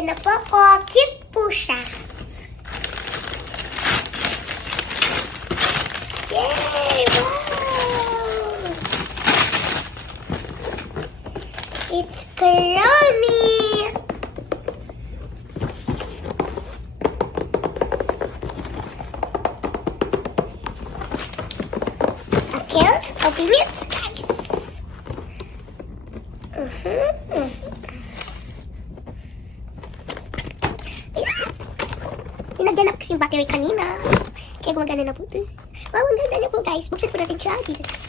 Ito na po. Cute po siya. Yay! Wow! It's Kuromi! Okay, let's open it, guys. Yes! Nagganap kasi yung battery kanina. Kaya gumagana na po ito. Wow, ang ganda na po, guys. Buksan po natin siya. Jesus.